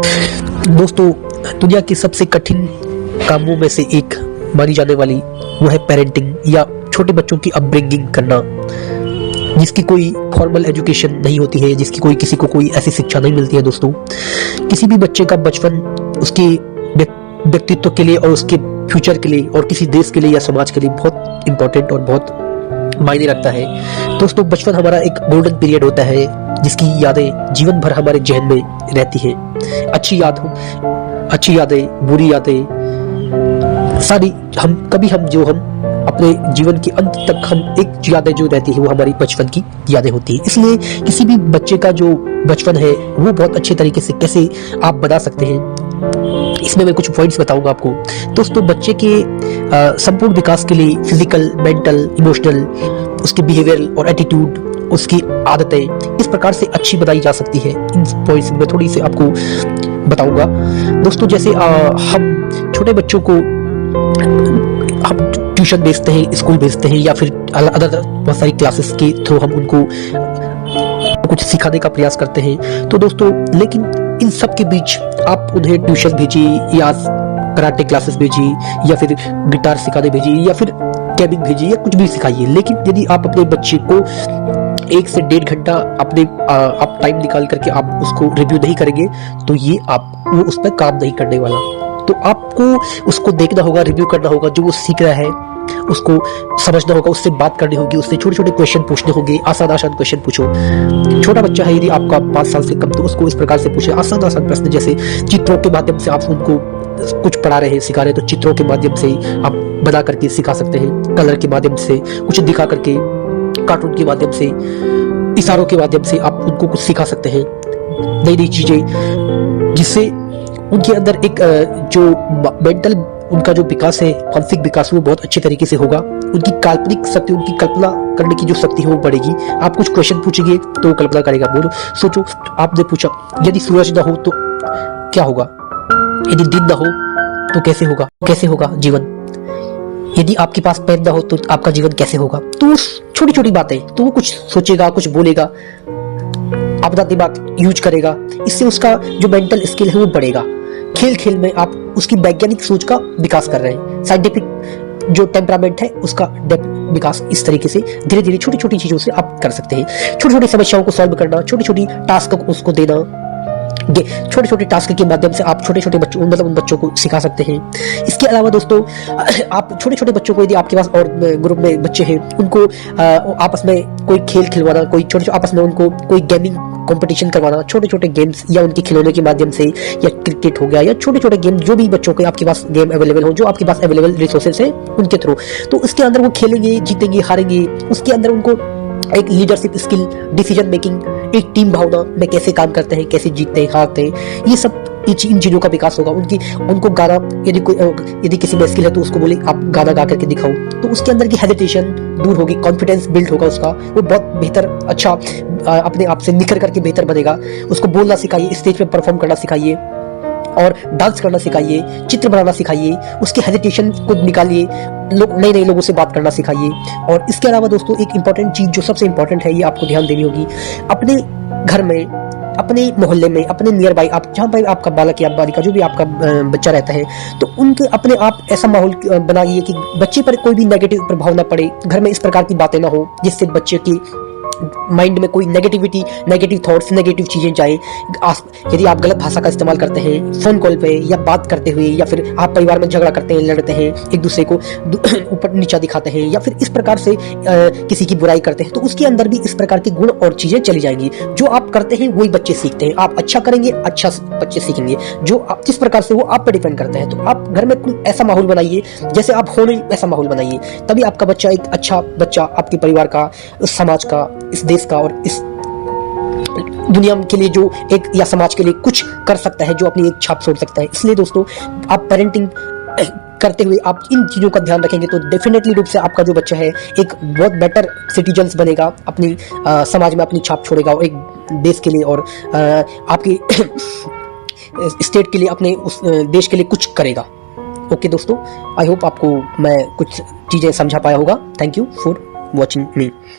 दोस्तों, दुनिया की सबसे कठिन कामों में से एक मानी जाने वाली वो है पेरेंटिंग या छोटे बच्चों की अपब्रिंगिंग करना, जिसकी कोई फॉर्मल एजुकेशन नहीं होती है, जिसकी किसी को कोई ऐसी शिक्षा नहीं मिलती है। दोस्तों, किसी भी बच्चे का बचपन उसके व्यक्तित्व के लिए और उसके फ्यूचर के लिए और किसी देश के लिए या समाज के लिए बहुत इंपॉर्टेंट और बहुत मायने रखता है। दोस्तों, बचपन हमारा एक गोल्डन पीरियड होता है जिसकी यादें जीवन भर हमारे जहन में रहती है। अच्छी यादें, बुरी यादें, सारी हम अपने जीवन के अंत तक हम एक यादें जो रहती है वो हमारी बचपन की यादें होती है। इसलिए किसी भी बच्चे का जो बचपन है वो बहुत अच्छे तरीके से कैसे आप बना सकते हैं, इसमें मैं कुछ पॉइंट्स बताऊंगा आपको। दोस्तों, बच्चे के संपूर्ण विकास के लिए फिजिकल, मेंटल, इमोशनल, उसके बिहेवियरल और एटीट्यूड, उसकी आदतें इस प्रकार से अच्छी बनाई जा सकती है। इन पॉइंट्स में थोड़ी सी आपको बताऊंगा। दोस्तों, जैसे हम छोटे बच्चों को हम ट्यूशन भेजते हैं, स्कूल भेजते हैं या फिर अदर बहुत सारी क्लासेस के थ्रू हम उनको कुछ सिखाने का प्रयास करते हैं। तो दोस्तों, लेकिन इन सब के बीच आप उन्हें ट्यूशन भेजिए या कराटे क्लासेस भेजिए या फिर गिटार सिखाने भेजिए या फिर कैबिंग भेजिए या कुछ भी सिखाइए, लेकिन यदि आप अपने बच्चे को 1 से 1.5 घंटा आप टाइम निकाल करके आप उसको रिव्यू नहीं करेंगे तो वो उस पर काम नहीं करने वाला। तो आपको उसको देखना होगा, रिव्यू करना होगा, जो वो सीख रहा है उसको समझना होगा, उससे बात करनी होगी, उससे छोटे छोटे क्वेश्चन पूछने होंगे। आसान क्वेश्चन पूछो। छोटा बच्चा है, यदि आपका 5 साल से कम, तो उसको इस प्रकार से पूछे आसान प्रश्न, जैसे चित्रों के माध्यम से आप उनको कुछ पढ़ा रहे हैं, सिखा रहे हैं, तो चित्रों के माध्यम से आप बना करके सिखा सकते हैं। कलर के माध्यम से कुछ दिखा करके, कार्टून के माध्यम से, इशारों के माध्यम से आप उनको कुछ सिखा सकते हैं, नई नई चीजें, जिससे उनके अंदर एक जो मेंटल उनका जो विकास है, मानसिक विकास, वो बहुत अच्छे तरीके से होगा। उनकी काल्पनिक शक्ति, उनकी कल्पना करने की जो शक्ति है वो बढ़ेगी। आप कुछ क्वेश्चन पूछेंगे तो वो कल्पना करेगा। बोलो, सोचो, आपने पूछा यदि सूरज ना हो तो क्या होगा, यदि दिन ना हो तो कैसे होगा जीवन, यदि आपके पास पेन ना हो तो आपका जीवन कैसे होगा। तो छोटी छोटी बातें, तो वो कुछ सोचेगा, कुछ बोलेगा, अपना दिमाग यूज करेगा। इससे उसका जो मेंटल स्किल है वो बढ़ेगा। खेल खेल में आप उसकी वैज्ञानिक सोच का विकास कर रहे हैं। साइंटिफिक जो टेम्परामेंट है उसका विकास इस तरीके से धीरे धीरे छोटी छोटी चीजों से आप कर सकते हैं। छोटी छोटी समस्याओं को सॉल्व करना, छोटी छोटी टास्क को उसको देना, छोटे छोटे टास्क के माध्यम से आप छोटे छोटे बच्चों उन बच्चों को सिखा सकते हैं। इसके अलावा दोस्तों, आप छोटे छोटे बच्चों को, यदि आपके पास और ग्रुप में बच्चे हैं, उनको आपस में कोई खेल खिलवाना, कोई छोटे आपस में उनको कोई गेमिंग कंपटीशन करवाना, छोटे छोटे गेम्स या उनके खिलौने के माध्यम से, या क्रिकेट हो गया या छोटे छोटे गेम, जो भी बच्चों के आपके पास गेम अवेलेबल हो, जो आपके पास अवेलेबल रिसोर्सेज है उनके थ्रू, तो उसके अंदर वो खेलेंगे, जीतेंगे, हारेंगे। उसके अंदर उनको एक लीडरशिप स्किल, डिसीजन मेकिंग, एक टीम भावना में कैसे काम करते हैं, कैसे जीतते हैं, हारते हैं, ये सब इन चीजों का विकास होगा। उनको गाना, यदि किसी में स्किल है तो उसको बोले आप गाना गा करके दिखाओ, तो उसके अंदर की हेजिटेशन दूर होगी, कॉन्फिडेंस बिल्ड होगा उसका, वो बहुत बेहतर, अच्छा अपने आप से निखर करके बेहतर बनेगा। उसको बोलना सिखाइए, स्टेज पे परफॉर्म करना सिखाइए और डांस करना सिखाइए, चित्र बनाना सिखाइए, उसके हेजिटेशन को निकालिए, नए लोगों से बात करना सिखाइए। और इसके अलावा दोस्तों, एक इंपॉर्टेंट चीज जो सबसे इंपॉर्टेंट है, ये आपको ध्यान देनी होगी। अपने घर में, अपने मोहल्ले में, अपने नियर बाई, आप जहाँ पर आपका बालक या बालिका, जो भी आपका बच्चा रहता है, तो उनके अपने आप ऐसा माहौल बनाइए कि बच्चे पर कोई भी नेगेटिव प्रभाव ना पड़े, घर में इस प्रकार की बातें ना हो जिससे बच्चे की माइंड में कोई नेगेटिविटी, नेगेटिव थॉट्स, नेगेटिव चीजें जाए। यदि आप गलत भाषा का इस्तेमाल करते हैं फोन कॉल पे या बात करते हुए, या फिर आप परिवार में झगड़ा करते हैं, लड़ते हैं, एक दूसरे को ऊपर नीचा दिखाते हैं, या फिर इस प्रकार से किसी की बुराई करते हैं, तो उसके अंदर भी इस प्रकार के गुण और चीजें चली जाएंगी। जो आप करते हैं वही बच्चे सीखते हैं। आप अच्छा करेंगे, अच्छा बच्चे सीखेंगे। जो आप जिस प्रकार से, वो आप पे डिपेंड करते हैं। तो आप घर में कुछ ऐसा माहौल बनाइए जैसे आप हो नहीं, ऐसा माहौल बनाइए, तभी आपका बच्चा एक अच्छा बच्चा आपके परिवार का, समाज का, इस देश का और इस दुनिया के लिए जो एक, या समाज के लिए कुछ कर सकता है, जो अपनी एक छाप छोड़ सकता है। इसलिए दोस्तों, आप पेरेंटिंग करते हुए आप इन चीजों का ध्यान रखेंगे तो डेफिनेटली रूप से आपका जो बच्चा है एक बहुत बेटर सिटीजन्स बनेगा, अपनी समाज में अपनी छाप छोड़ेगा, और एक देश के लिए और आपकी स्टेट के लिए, अपने उस देश के लिए कुछ करेगा। ओके दोस्तों, आई होप आपको मैं कुछ चीजें समझा पाया होगा। Thank you for watching me.